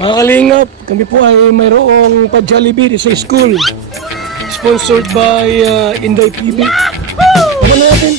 Mga kalingap, kami po ay mayroong pa-Jollibee sa school. Sponsored by Inday PB. Ano natin?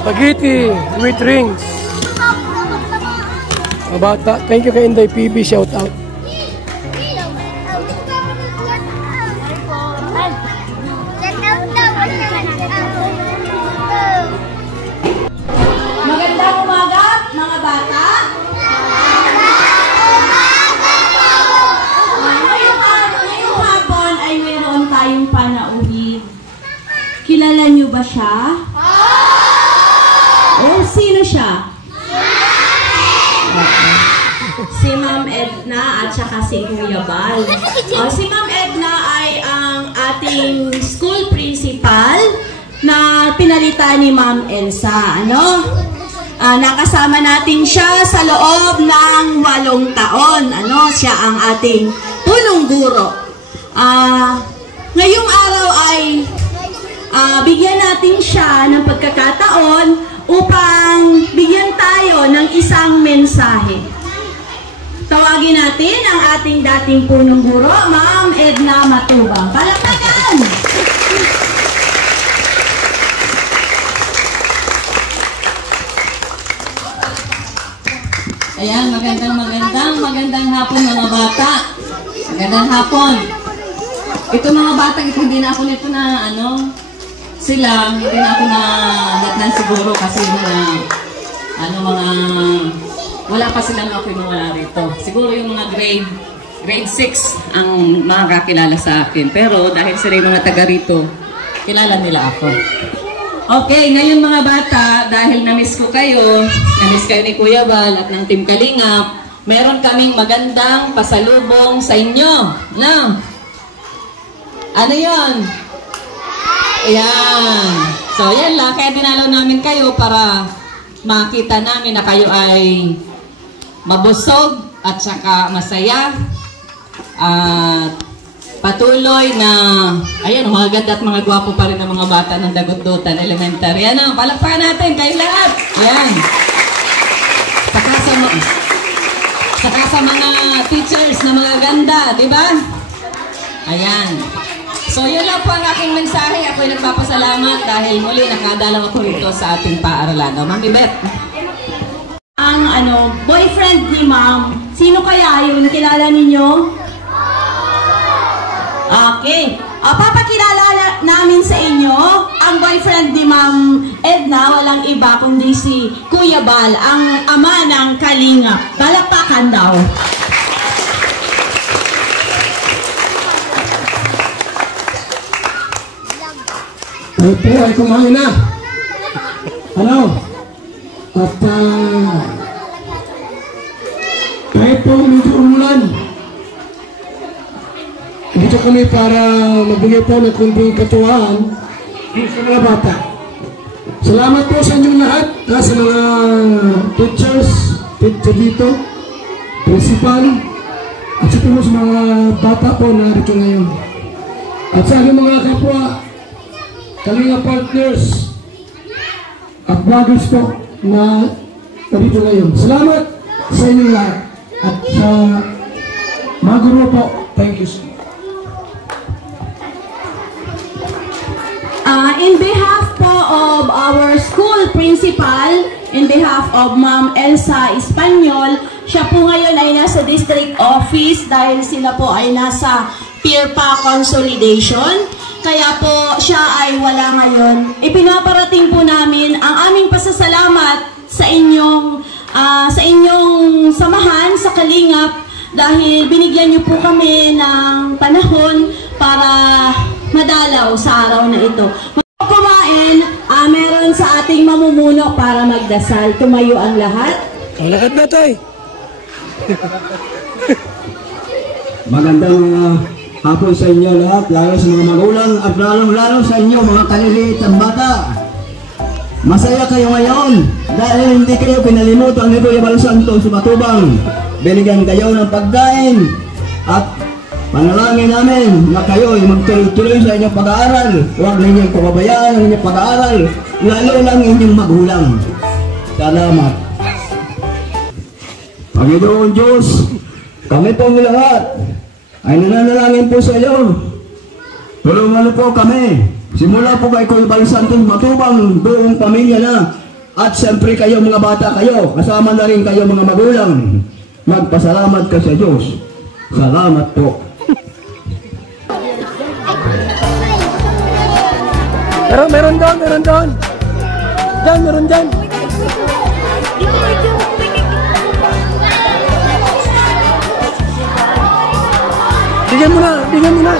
Spaghetti with rings. Mga bata, thank you kay Inday PB, shout out. Magandang umaga, mga bata. Ngayong hapon ay mayroon tayong panauhin. Kilala niyo ba siya? Oh, sino siya? Si Ma'am Edna at saka si Kuya Bal. Si Ma'am Edna ay ang ating school principal na pinalitan ni Ma'am Elsa. Ano? Nakasama natin siya sa loob ng 8 taon. Ano? Siya ang ating punong guro. Ngayong araw ay bigyan natin siya ng pagkakataon upang bigyan tayo ng isang mensahe. Tawagin natin ang ating dating punong guro, Ma'am Edna Matubang. Palakpakan! Ayan, magandang hapon mga bata. Magandang hapon. Ito mga bata, hindi na ako nito na sila, hindi na ako na datnan siguro kasi wala pa silang makinuha rito. Siguro yung mga grade 6 ang makakakilala sa akin. Pero dahil sila yung mga taga rito, kilala nila ako. Okay, ngayon mga bata, dahil na-miss ko kayo, na-miss kayo ni Kuya Bal at ng Team Kalingap, meron kaming magandang pasalubong sa inyo. Ano yun? Ayan. So, yan lang. Kaya dinalaw namin kayo para makita namin na kayo ay mabusog at saka masaya at patuloy na, ayan, mga ganda at mga gwapo pa rin ng mga bata ng Dagot-Dutan Elementary. Ano, palakpakan natin kayo lahat. Ayan. Saka sa mga teachers na mga ganda, di ba? Ayan. So yun lang po ang aking mensahe. Ako'y nagpapasalamat dahil muli nakadalaw ako rito sa ating paaralan. Ma'am Yvette. Ang boyfriend ni ma'am, sino kaya yun? Kilala ninyo? Okay. Papakilala namin sa inyo ang boyfriend ni Ma'am Edna, walang iba kundi si Kuya Bal, ang ama ng Kalinga. Palakpakan daw. Tayo po ay kumain na. Ano? At kahit po medyo umulan, dito kami para magbigay po ng kunting katuwaan sa mga bata. Salamat po sa inyong lahat, sa mga teachers, teacher dito, principal, at sa po sa mga bata po na rito ngayon. At sa aking mga kapwa, Kalinga partners at vloggers po na narito ngayon. Salamat sa inyong lahat. At sa mga guro po, thank you so much. In behalf po of our school principal, in behalf of Ma'am Elsa Espanyol, siya po ngayon ay nasa district office dahil sila po ay nasa PIRPA consolidation. Kaya po siya ay wala ngayon. Ipinaparating po namin ang aming pasasalamat sa inyong samahan sa Kalingap dahil binigyan niyo po kami ng panahon para madalaw sa araw na ito. Kumain, meron sa ating mamumuno para magdasal. Tumayo ang lahat. Ang lahat na tayo. Magandang hapon sa inyo lahat, lalo sa mga magulang at lalo sa inyo mga kaliliit at bata. Masaya kayo ngayon dahil hindi kayo pinalimutan ni Kuya Bal Santos sa Matubang. Binigyan kayo ng pagkain at panalangin namin na kayo ay magtuloy-tuloy sa inyong pag-aaral. Huwag ninyong pababayaan ang inyong pag-aaral, lalo lang inyong magulang. Salamat. Panginoon Diyos, kami pong lahat ay nananalangin po sa iyo. Tulungan po kami. Simula po kay Kuya Bal Santos Matubang, buong pamilya na. At siyempre kayo mga bata kayo, kasama na rin kayo mga magulang. Magpasalamat ka sa Diyos. Salamat po. Pero meron doon. Meron dyan. Bigyan mo na.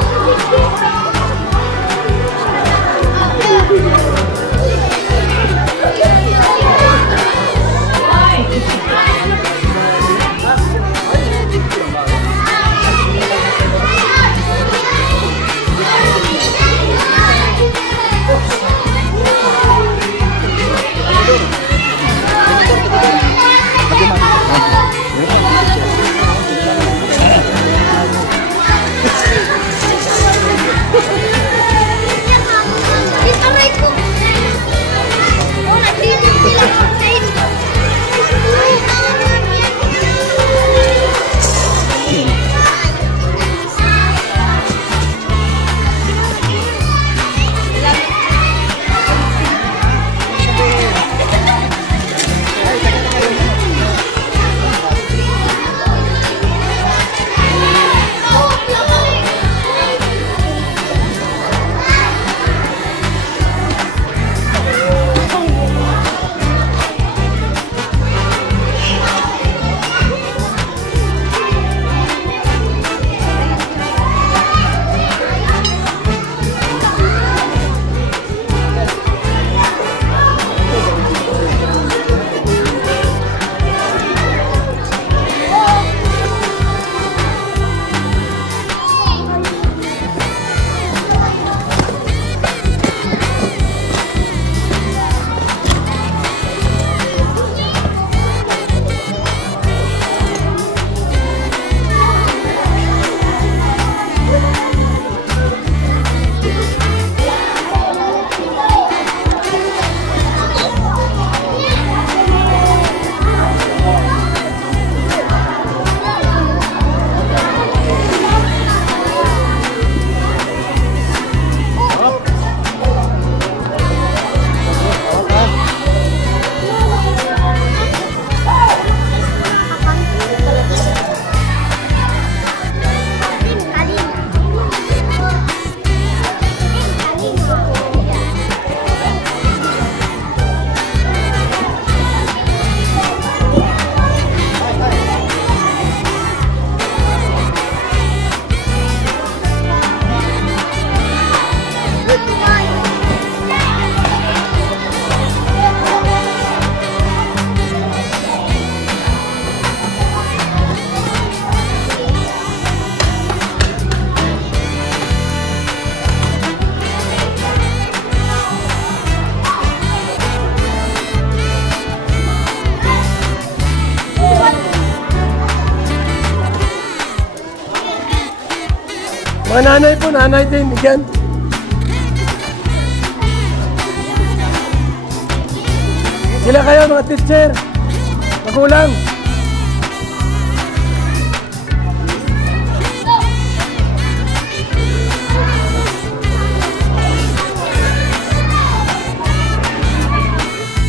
Mga nanay po, nanay din, bigyan. Sila kayo mga teacher, magulang.